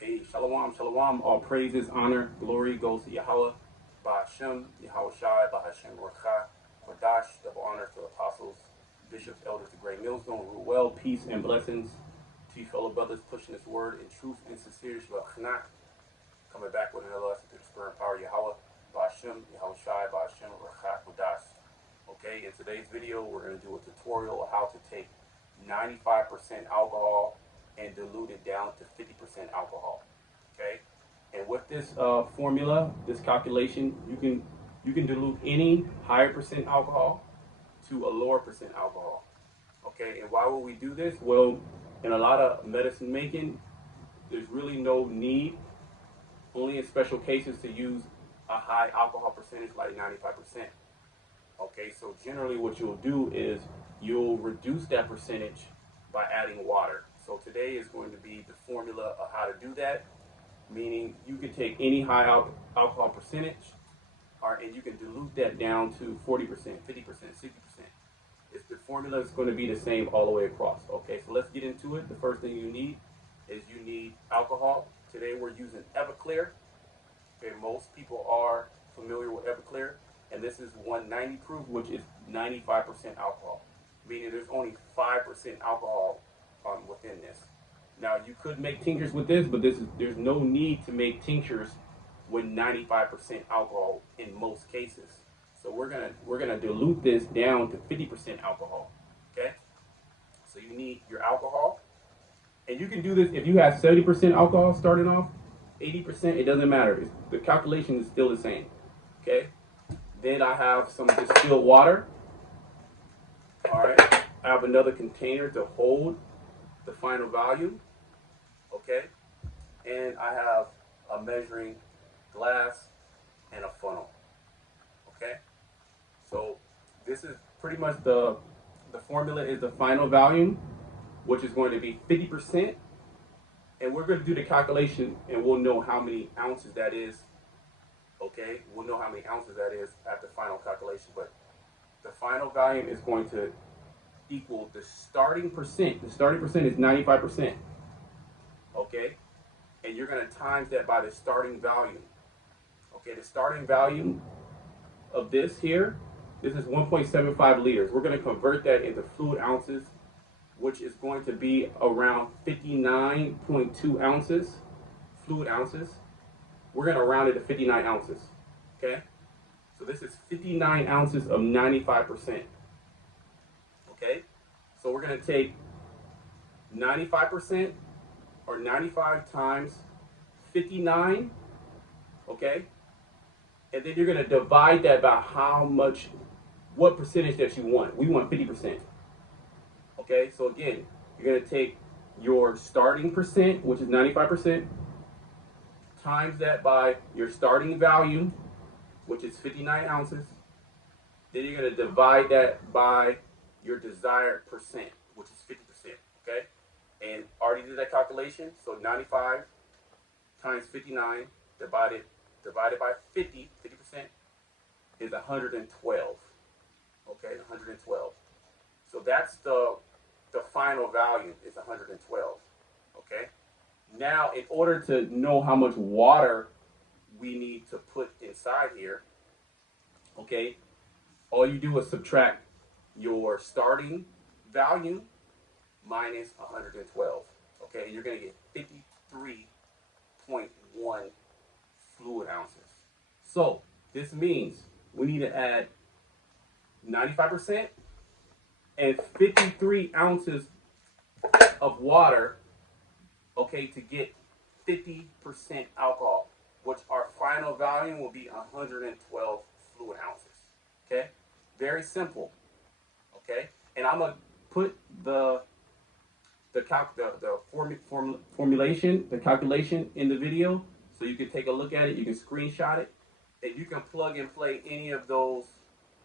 Hey, shalom, shalom. All praises, honor, glory goes to Yahweh, Ba'ashem, Yahweh Shai, Ba'ashem, Rucha, Kodash, double honor to apostles, bishops, elders, the great millstone, rule well, peace and blessings to you fellow brothers pushing this word in truth and sincerity, Shvachnak, coming back with another lesson through the spirit and power of Yahweh, Ba'ashem, Yahweh Shai, Ba'ashem, Rucha, Kodash. Okay, in today's video, we're going to do a tutorial of how to take 95% alcohol and dilute it down to 50% alcohol. Okay, and with this formula, this calculation, you can dilute any higher percent alcohol to a lower percent alcohol. Okay, and why will we do this? Well, in a lot of medicine making, there's really no need, only in special cases, to use a high alcohol percentage like 95%. Okay, so generally what you'll do is you'll reduce that percentage by adding water. So today is going to be the formula of how to do that, meaning you can take any high alcohol percentage, and you can dilute that down to 40%, 50%, 60%. The formula is going to be the same all the way across. Okay, so let's get into it. The first thing you need is you need alcohol. Today we're using Everclear. Okay, most people are familiar with Everclear, and this is 190 proof, which is 95% alcohol, meaning there's only 5% alcohol within this. Now you could make tinctures with this, but there's no need to make tinctures with 95% alcohol in most cases. So we're gonna dilute this down to 50% alcohol. Okay, so you need your alcohol, and you can do this if you have 70% alcohol starting off, 80%. It doesn't matter. The calculation is still the same. Okay. Then I have some distilled water. All right. I have another container to hold the final value. Okay. And I have a measuring glass and a funnel. Okay. So this is pretty much the formula is the final volume, which is going to be 50%. And we're going to do the calculation and we'll know how many ounces that is. Okay, we'll know how many ounces that is at the final calculation, but the final volume is going to equal the starting percent. The starting percent is 95%. Okay, and you're going to times that by the starting volume. Okay, the starting volume of this here, this is 1.75 liters. We're going to convert that into fluid ounces, which is going to be around 59.2 ounces, fluid ounces. We're going to round it to 59 ounces, okay? So this is 59 ounces of 95%, okay? So we're going to take 95% or 95 times 59, okay? And then you're going to divide that by what percentage that you want. We want 50%, okay? So again, you're going to take your starting percent, which is 95%, times that by your starting value, which is 59 ounces. Then you're going to divide that by your desired percent, which is 50%. Okay? And already did that calculation. So 95 times 59 divided by 50% is 112. Okay, 112. So that's the final value is 112. Okay? Now, in order to know how much water we need to put inside here, okay, all you do is subtract your starting value minus 112. Okay, and you're going to get 53.1 fluid ounces. So, this means we need to add 95% and 53 ounces of water, okay, to get 50% alcohol, which our final volume will be 112 fluid ounces. Okay, very simple. Okay, and I'm gonna put the formulation, the calculation in the video, so you can take a look at it. You can screenshot it, and you can plug and play any of those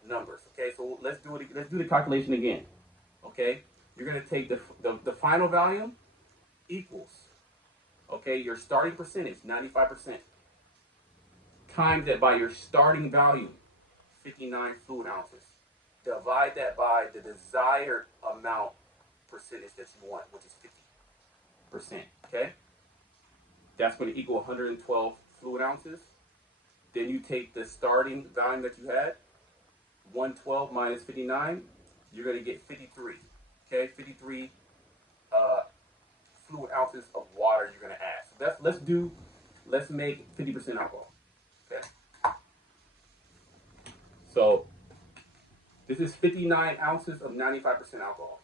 numbers. Okay, so let's do it. Let's do the calculation again. Okay, you're gonna take the final volume equals, okay, your starting percentage, 95%, times that by your starting value, 59 fluid ounces. Divide that by the desired amount percentage that you want, which is 50%, okay? That's going to equal 112 fluid ounces. Then you take the starting volume that you had, 112 minus 59, you're going to get 53. Okay, 53 fluid ounces of water you're going to add. So let's make 50% alcohol. Okay. So this is 59 ounces of 95% alcohol.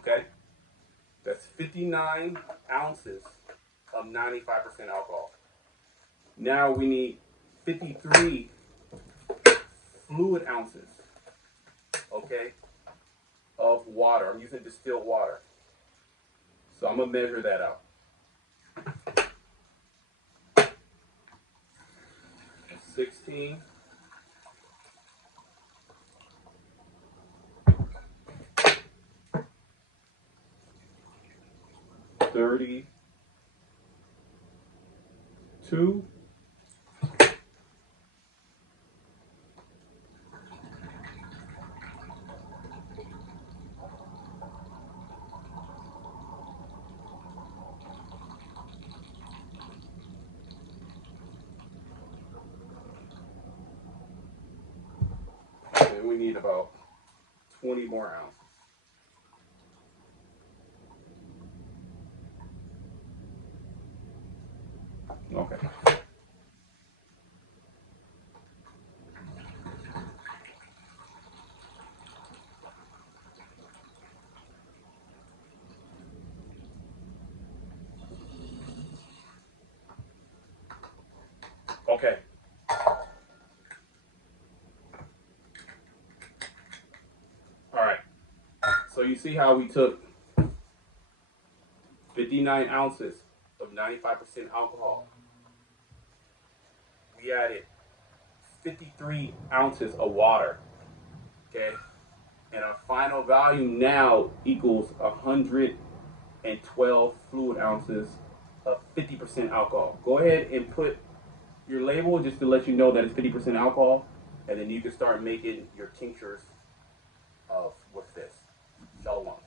Okay. That's 59 ounces of 95% alcohol. Now we need 53 fluid ounces, okay, of water. I'm using distilled water. So I'm going to measure that out. 16. 32. And we need about 20 more ounces. Okay. Okay. All right. So you see how we took 59 ounces of 95% alcohol. We added 53 ounces of water. Okay. And our final volume now equals 112 fluid ounces of 50% alcohol. Go ahead and put your label just to let you know that it's 50% alcohol, and then you can start making your tinctures with this. Shalom.